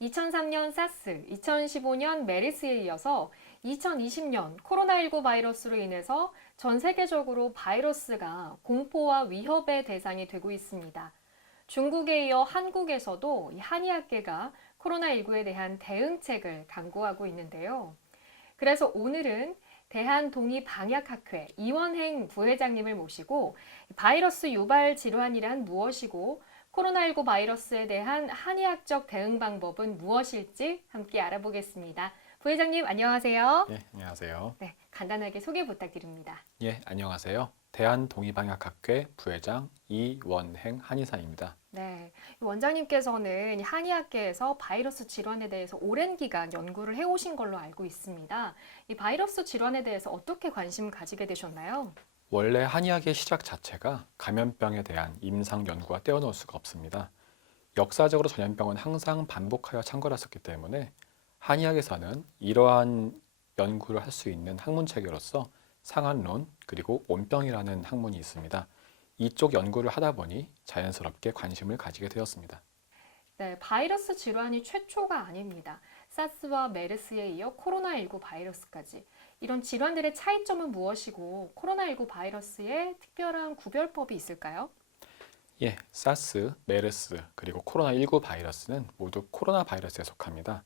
2003년 사스, 2015년 메르스에 이어서 2020년 코로나19 바이러스로 인해서 전 세계적으로 바이러스가 공포와 위협의 대상이 되고 있습니다. 중국에 이어 한국에서도 이 한의학계가 코로나19에 대한 대응책을 강구하고 있는데요. 그래서 오늘은 대한동의방역학회 이원행 부회장님을 모시고 바이러스 유발 질환이란 무엇이고 코로나19 바이러스에 대한 한의학적 대응 방법은 무엇일지 함께 알아보겠습니다. 부회장님 안녕하세요. 예, 안녕하세요. 네, 간단하게 소개 부탁드립니다. 예, 안녕하세요. 대한동의방역학회 부회장 이원행 한의사입니다. 네, 원장님께서는 한의학계에서 바이러스 질환에 대해서 오랜 기간 연구를 해오신 걸로 알고 있습니다. 이 바이러스 질환에 대해서 어떻게 관심 가지게 되셨나요? 원래 한의학의 시작 자체가 감염병에 대한 임상 연구와 떼어놓을 수가 없습니다. 역사적으로 전염병은 항상 반복하여 창궐했었기 때문에 한의학에서는 이러한 연구를 할 수 있는 학문 체계로서 상한론 그리고 온병이라는 학문이 있습니다. 이쪽 연구를 하다 보니 자연스럽게 관심을 가지게 되었습니다. 네, 바이러스 질환이 최초가 아닙니다. 사스와 메르스에 이어 코로나19 바이러스까지. 이런 질환들의 차이점은 무엇이고 코로나19 바이러스의 특별한 구별법이 있을까요? 예, 사스, 메르스, 그리고 코로나19 바이러스는 모두 코로나 바이러스에 속합니다.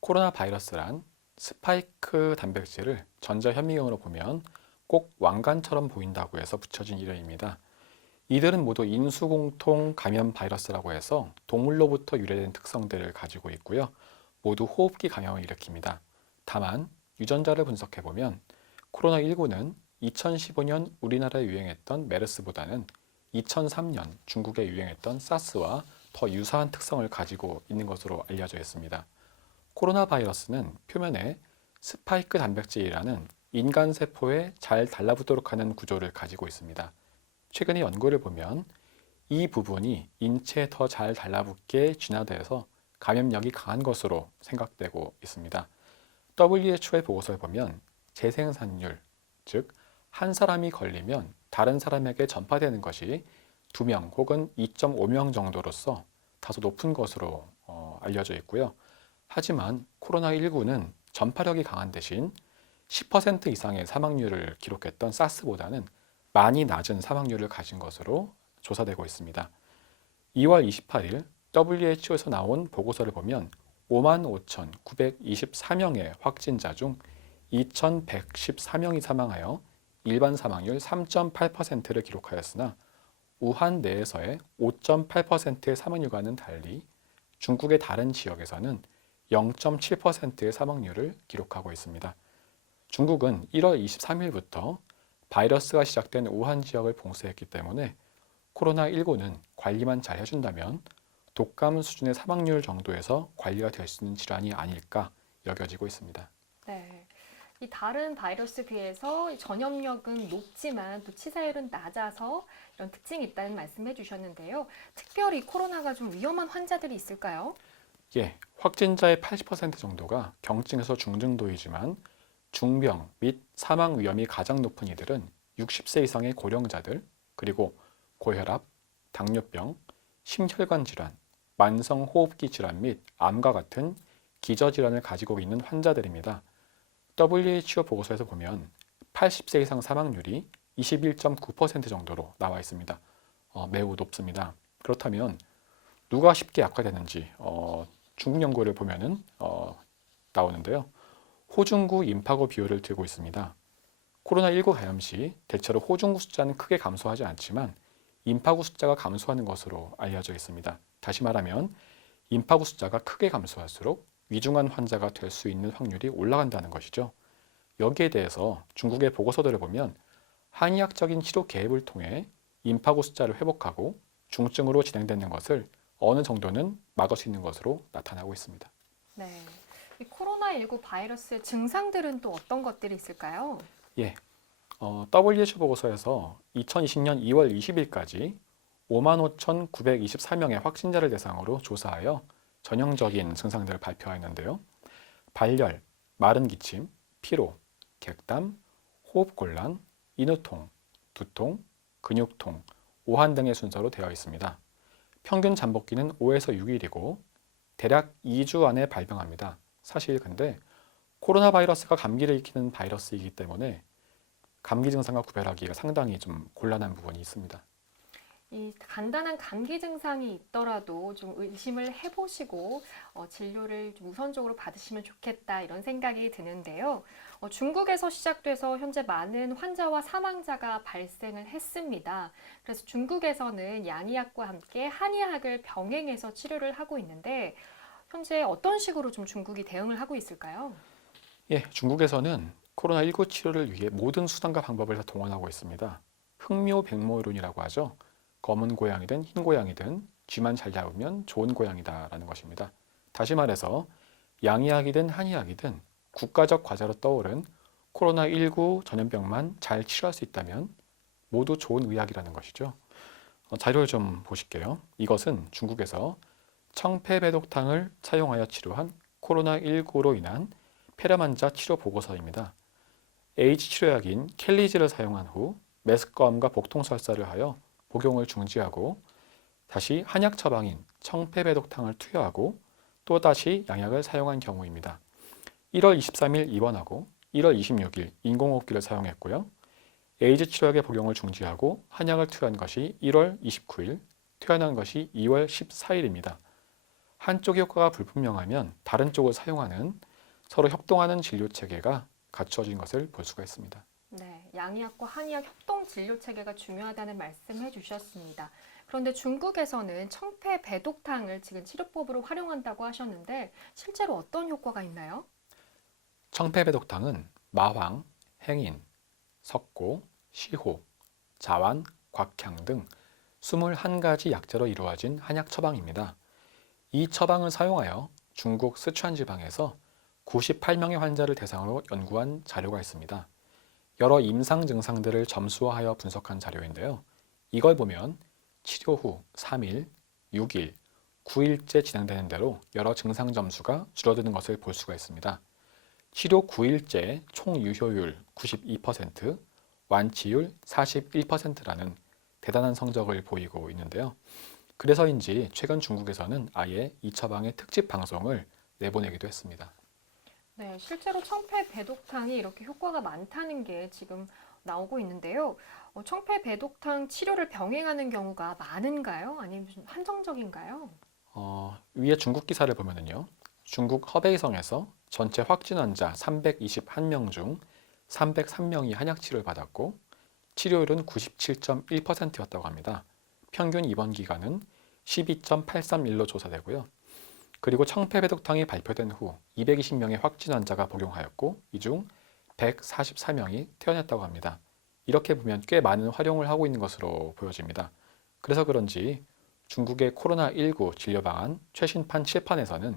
코로나 바이러스란 스파이크 단백질을 전자현미경으로 보면 꼭 왕관처럼 보인다고 해서 붙여진 이름입니다. 이들은 모두 인수공통 감염 바이러스라고 해서 동물로부터 유래된 특성들을 가지고 있고요. 모두 호흡기 감염을 일으킵니다. 다만 유전자를 분석해 보면 코로나19는 2015년 우리나라에 유행했던 메르스보다는 2003년 중국에 유행했던 사스와 더 유사한 특성을 가지고 있는 것으로 알려져 있습니다. 코로나 바이러스는 표면에 스파이크 단백질이라는 인간 세포에 잘 달라붙도록 하는 구조를 가지고 있습니다. 최근의 연구를 보면 이 부분이 인체에 더 잘 달라붙게 진화돼서 감염력이 강한 것으로 생각되고 있습니다. WHO의 보고서에 보면 재생산율, 즉 한 사람이 걸리면 다른 사람에게 전파되는 것이 2명 혹은 2.5명 정도로서 다소 높은 것으로 알려져 있고요. 하지만 코로나19는 전파력이 강한 대신 10% 이상의 사망률을 기록했던 사스보다는 많이 낮은 사망률을 가진 것으로 조사되고 있습니다. 2월 28일 WHO에서 나온 보고서를 보면 55,924명의 확진자 중 2,114명이 사망하여 일반 사망률 3.8%를 기록하였으나 우한 내에서의 5.8%의 사망률과는 달리 중국의 다른 지역에서는 0.7%의 사망률을 기록하고 있습니다. 중국은 1월 23일부터 바이러스가 시작된 우한 지역을 봉쇄했기 때문에 코로나19는 관리만 잘 해준다면 독감 수준의 사망률 정도에서 관리가 될 수 있는 질환이 아닐까 여겨지고 있습니다. 네. 이 다른 바이러스에 비해서 전염력은 높지만 또 치사율은 낮아서 이런 특징이 있다는 말씀해 주셨는데요. 특별히 코로나가 좀 위험한 환자들이 있을까요? 예, 확진자의 80% 정도가 경증에서 중증도이지만 중병 및 사망 위험이 가장 높은 이들은 60세 이상의 고령자들, 그리고 고혈압, 당뇨병, 심혈관 질환, 만성호흡기 질환 및 암과 같은 기저질환을 가지고 있는 환자들입니다. WHO 보고서에서 보면 80세 이상 사망률이 21.9% 정도로 나와 있습니다. 매우 높습니다. 그렇다면 누가 쉽게 악화되는지 중국 연구를 보면은 나오는데요. 호중구 임파고 비율을 들고 있습니다. 코로나19 감염 시 대체로 호중구 숫자는 크게 감소하지 않지만 임파구 숫자가 감소하는 것으로 알려져 있습니다. 다시 말하면 임파구 숫자가 크게 감소할수록 위중한 환자가 될 수 있는 확률이 올라간다는 것이죠. 여기에 대해서 중국의 보고서들을 보면 한의학적인 치료 계획을 통해 임파구 숫자를 회복하고 중증으로 진행되는 것을 어느 정도는 막을 수 있는 것으로 나타나고 있습니다. 네. 이 코로나19 바이러스의 증상들은 또 어떤 것들이 있을까요? 예, WHO 보고서에서 2020년 2월 20일까지 55,924명의 확진자를 대상으로 조사하여 전형적인 증상들을 발표하였는데요. 발열, 마른 기침, 피로, 객담, 호흡곤란, 인후통, 두통, 근육통, 오한 등의 순서로 되어 있습니다. 평균 잠복기는 5에서 6일이고 대략 2주 안에 발병합니다. 사실 근데 코로나 바이러스가 감기를 일으키는 바이러스이기 때문에 감기 증상과 구별하기가 상당히 좀 곤란한 부분이 있습니다. 이 간단한 감기 증상이 있더라도 좀 의심을 해보시고 진료를 좀 우선적으로 받으시면 좋겠다 이런 생각이 드는데요. 중국에서 시작돼서 현재 많은 환자와 사망자가 발생을 했습니다. 그래서 중국에서는 양의학과 함께 한의학을 병행해서 치료를 하고 있는데 현재 어떤 식으로 좀 중국이 대응을 하고 있을까요? 예, 중국에서는 코로나19 치료를 위해 모든 수단과 방법을 다 동원하고 있습니다. 흑묘백모론이라고 하죠. 검은 고양이든 흰 고양이든 쥐만 잘 잡으면 좋은 고양이다라는 것입니다. 다시 말해서 양의학이든 한의학이든 국가적 과제로 떠오른 코로나19 전염병만 잘 치료할 수 있다면 모두 좋은 의학이라는 것이죠. 자료를 좀 보실게요. 이것은 중국에서 청패배독탕을 사용하여 치료한 코로나19로 인한 폐렴 환자 치료 보고서입니다. H 치료약인 켈리즈를 사용한 후 메스꺼움과 복통 설사를 하여 복용을 중지하고 다시 한약 처방인 청패배독탕을 투여하고 또다시 양약을 사용한 경우입니다. 1월 23일 입원하고 1월 26일 인공호흡기를 사용했고요. 에이즈 치료약의 복용을 중지하고 한약을 투여한 것이 1월 29일, 퇴원한 것이 2월 14일입니다. 한쪽의 효과가 불분명하면 다른 쪽을 사용하는 서로 협동하는 진료 체계가 갖추어진 것을 볼 수가 있습니다. 네, 양의학과 한의학 협동 진료 체계가 중요하다는 말씀해 주셨습니다. 그런데 중국에서는 청패배독탕을 지금 치료법으로 활용한다고 하셨는데 실제로 어떤 효과가 있나요? 청패배독탕은 마황, 행인, 석고, 시호, 자완, 곽향 등 21가지 약재로 이루어진 한약 처방입니다. 이 처방을 사용하여 중국 쓰촨 지방에서 98명의 환자를 대상으로 연구한 자료가 있습니다. 여러 임상 증상들을 점수화하여 분석한 자료인데요. 이걸 보면 치료 후 3일, 6일, 9일째 진행되는 대로 여러 증상 점수가 줄어드는 것을 볼 수가 있습니다. 치료 9일째 총 유효율 92%, 완치율 41%라는 대단한 성적을 보이고 있는데요. 그래서인지 최근 중국에서는 아예 이 처방의 특집 방송을 내보내기도 했습니다. 네, 실제로 청패배독탕이 이렇게 효과가 많다는 게 지금 나오고 있는데요. 청패배독탕 치료를 병행하는 경우가 많은가요? 아니면 좀 한정적인가요? 위에 중국 기사를 보면은요. 중국 허베이성에서 전체 확진 환자 321명 중 303명이 한약 치료를 받았고 치료율은 97.1%였다고 합니다. 평균 입원 기간은 12.831로 조사되고요. 그리고 청패배독탕이 발표된 후 220명의 확진 환자가 복용하였고 이 중 144명이 퇴원했다고 합니다. 이렇게 보면 꽤 많은 활용을 하고 있는 것으로 보여집니다. 그래서 그런지 중국의 코로나19 진료 방안 최신판 7판에서는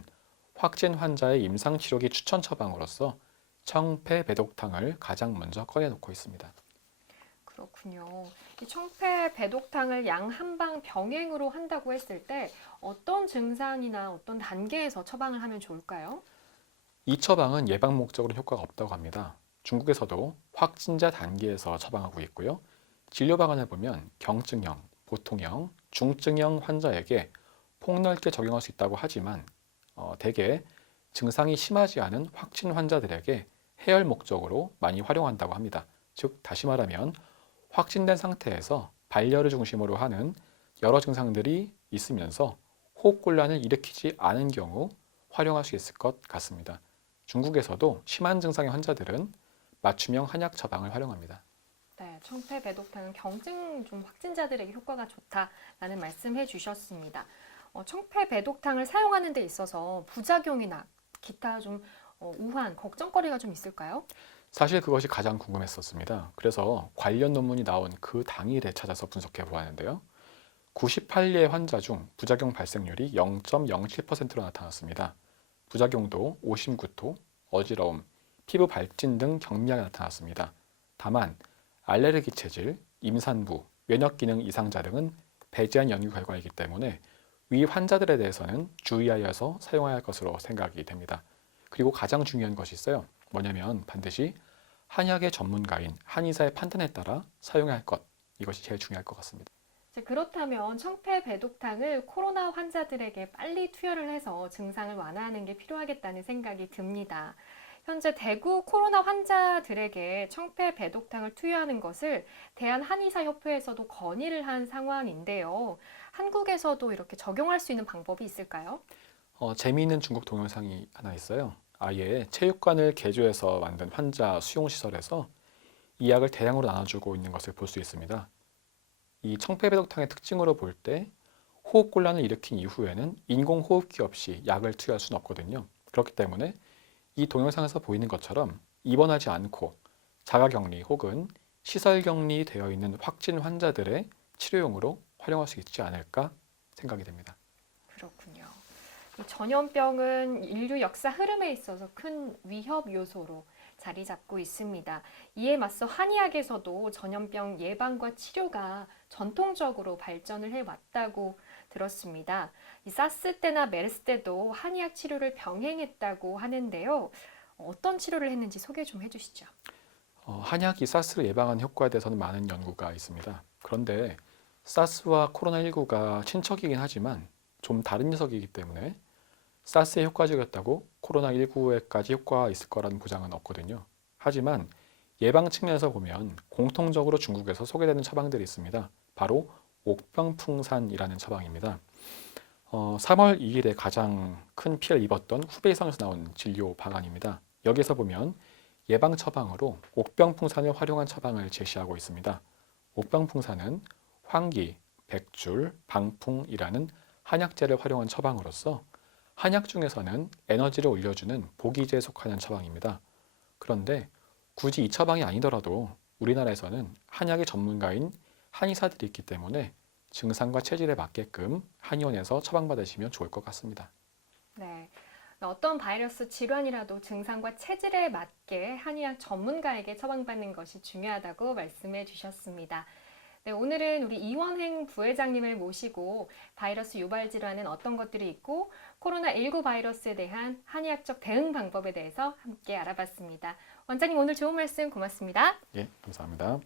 확진 환자의 임상치료기 추천 처방으로서 청패배독탕을 가장 먼저 꺼내놓고 있습니다. 그렇군요. 이 청패배독탕을 양 한방 병행으로 한다고 했을 때 어떤 증상이나 어떤 단계에서 처방을 하면 좋을까요? 이 처방은 예방 목적으로 효과가 없다고 합니다. 중국에서도 확진자 단계에서 처방하고 있고요. 진료 방안을 보면 경증형, 보통형, 중증형 환자에게 폭넓게 적용할 수 있다고 하지만 대개 증상이 심하지 않은 확진 환자들에게 해열 목적으로 많이 활용한다고 합니다. 즉 다시 말하면 확진된 상태에서 발열을 중심으로 하는 여러 증상들이 있으면서 호흡곤란을 일으키지 않은 경우 활용할 수 있을 것 같습니다. 중국에서도 심한 증상의 환자들은 맞춤형 한약 처방을 활용합니다. 네, 청패배독탕은 경증 좀 확진자들에게 효과가 좋다라는 말씀해 주셨습니다. 청패배독탕을 사용하는 데 있어서 부작용이나 기타 좀 우한, 걱정거리가 좀 있을까요? 사실 그것이 가장 궁금했었습니다. 그래서 관련 논문이 나온 그 당일에 찾아서 분석해 보았는데요. 98례 환자 중 부작용 발생률이 0.07%로 나타났습니다. 부작용도 오심구토, 어지러움, 피부 발진 등 경미하게 나타났습니다. 다만 알레르기 체질, 임산부, 면역 기능 이상자 등은 배제한 연구 결과이기 때문에 위 환자들에 대해서는 주의하여서 사용해야 할 것으로 생각이 됩니다. 그리고 가장 중요한 것이 있어요. 뭐냐면 반드시 한약의 전문가인 한의사의 판단에 따라 사용해야 할 것, 이것이 제일 중요할 것 같습니다. 자, 그렇다면 청패배독탕을 코로나 환자들에게 빨리 투여를 해서 증상을 완화하는 게 필요하겠다는 생각이 듭니다. 현재 대구 코로나 환자들에게 청패배독탕을 투여하는 것을 대한한의사협회에서도 건의를 한 상황인데요. 한국에서도 이렇게 적용할 수 있는 방법이 있을까요? 재미있는 중국 동영상이 하나 있어요. 아예 체육관을 개조해서 만든 환자 수용시설에서 이 약을 대량으로 나눠주고 있는 것을 볼 수 있습니다. 이 청패배독탕의 특징으로 볼 때 호흡곤란을 일으킨 이후에는 인공호흡기 없이 약을 투여할 수는 없거든요. 그렇기 때문에 이 동영상에서 보이는 것처럼 입원하지 않고 자가격리 혹은 시설격리 되어 있는 확진 환자들의 치료용으로 활용할 수 있지 않을까 생각이 됩니다. 그렇군요. 이 전염병은 인류 역사 흐름에 있어서 큰 위협 요소로 자리 잡고 있습니다. 이에 맞서 한의학에서도 전염병 예방과 치료가 전통적으로 발전을 해왔다고 들었습니다. 이 사스 때나 메르스 때도 한의학 치료를 병행했다고 하는데요. 어떤 치료를 했는지 소개 좀 해주시죠. 한약이 사스를 예방하는 효과에 대해서는 많은 연구가 있습니다. 그런데 사스와 코로나19가 친척이긴 하지만 좀 다른 녀석이기 때문에 사스에 효과적이었다고 코로나19에까지 효과가 있을 거라는 보장은 없거든요. 하지만 예방 측면에서 보면 공통적으로 중국에서 소개되는 처방들이 있습니다. 바로 옥병풍산이라는 처방입니다. 3월 2일에 가장 큰 피해를 입었던 후베이성에서 나온 진료 방안입니다. 여기서 보면 예방 처방으로 옥병풍산을 활용한 처방을 제시하고 있습니다. 옥병풍산은 황기, 백줄, 방풍이라는 한약재를 활용한 처방으로서 한약 중에서는 에너지를 올려주는 보기제에 속하는 처방입니다. 그런데 굳이 이 처방이 아니더라도 우리나라에서는 한약의 전문가인 한의사들이 있기 때문에 증상과 체질에 맞게끔 한의원에서 처방받으시면 좋을 것 같습니다. 네. 어떤 바이러스 질환이라도 증상과 체질에 맞게 한의학 전문가에게 처방받는 것이 중요하다고 말씀해 주셨습니다. 네, 오늘은 우리 이원행 부회장님을 모시고 바이러스 유발 질환은 어떤 것들이 있고 코로나19 바이러스에 대한 한의학적 대응 방법에 대해서 함께 알아봤습니다. 원장님 오늘 좋은 말씀 고맙습니다. 예, 감사합니다.